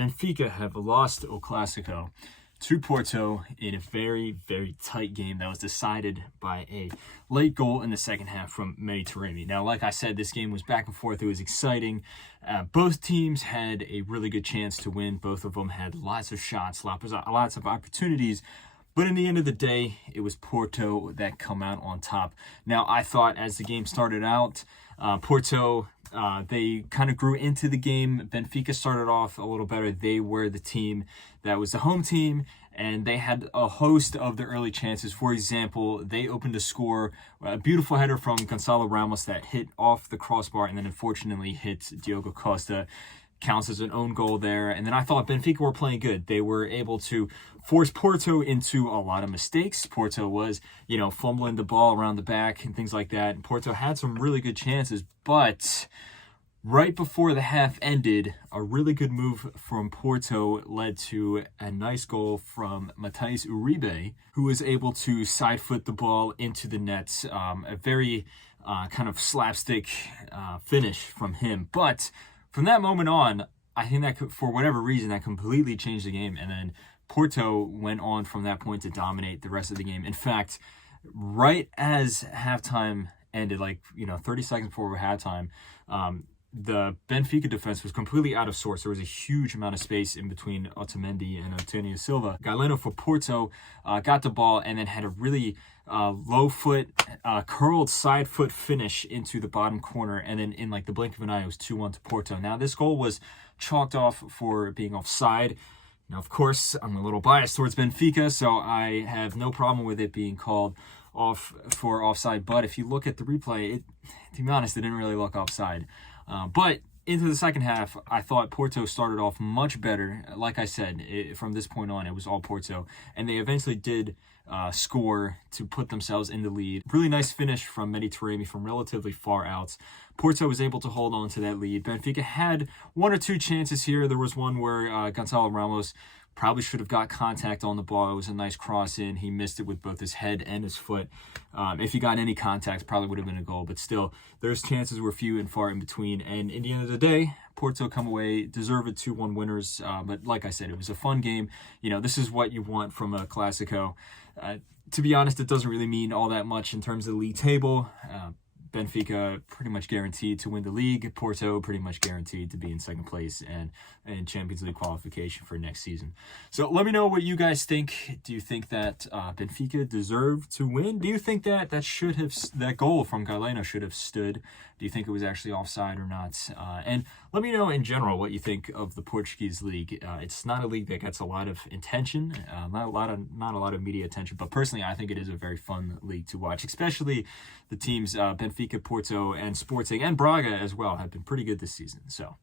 Benfica have lost O Clássico to Porto in a very, very tight game that was decided by a late goal in the second half from Mehdi Taremi. Now, like I said, this game was back and forth. It was exciting. Both teams had a really good chance to win. Both of them had lots of shots, lots of opportunities. But in the end of the day, it was Porto that come out on top. Now, I thought as the game started out, Porto, they kind of grew into the game. Benfica started off a little better. They were the team that was the home team, and they had a host of the early chances. For example, they opened a score, a beautiful header from Gonçalo Ramos that hit off the crossbar and then unfortunately hit Diogo Costa. Counts as an own goal there. And then I thought Benfica were playing good. They were able to force Porto into a lot of mistakes. Porto was, fumbling the ball around the back and things like that. And Porto had some really good chances, but right before the half ended, a really good move from Porto led to a nice goal from Matheus Uribe, who was able to side foot the ball into the net. A very kind of slapstick finish from him. But from that moment on, I think that for whatever reason, that completely changed the game. And then Porto went on from that point to dominate the rest of the game. In fact, right as halftime ended, 30 seconds before halftime, the Benfica defense was completely out of sorts. There was a huge amount of space in between Otamendi and Antonio Silva. Galeno for Porto got the ball and then had a really low foot, curled side foot finish into the bottom corner. And then in the blink of an eye, it was 2-1 to Porto. Now, this goal was chalked off for being offside. Now, of course, I'm a little biased towards Benfica, so I have no problem with it being called off for offside. But if you look at the replay, to be honest, it didn't really look offside. But into the second half, I thought Porto started off much better. Like I said, from this point on, it was all Porto. And they eventually did score to put themselves in the lead. Really nice finish from Mehdi Taremi from relatively far out. Porto was able to hold on to that lead. Benfica had one or two chances here. There was one where Gonçalo Ramos probably should have got contact on the ball. It was a nice cross in. He missed it with both his head and his foot. If he got any contact, probably would have been a goal. But still, those chances were few and far in between. And in the end of the day, Porto come away deserved 2-1 winners. But like I said, it was a fun game. This is what you want from a Clássico. To be honest, it doesn't really mean all that much in terms of the league table. Benfica pretty much guaranteed to win the league. Porto pretty much guaranteed to be in second place and Champions League qualification for next season. So let me know what you guys think. Do you think that Benfica deserved to win? Do you think that that goal from Galeno should have stood? Do you think it was actually offside or not? And let me know in general what you think of the Portuguese league. It's not a league that gets a lot of attention, not a lot of media attention. But personally, I think it is a very fun league to watch, especially the teams Benfica, Porto, and Sporting, and Braga as well have been pretty good this season. So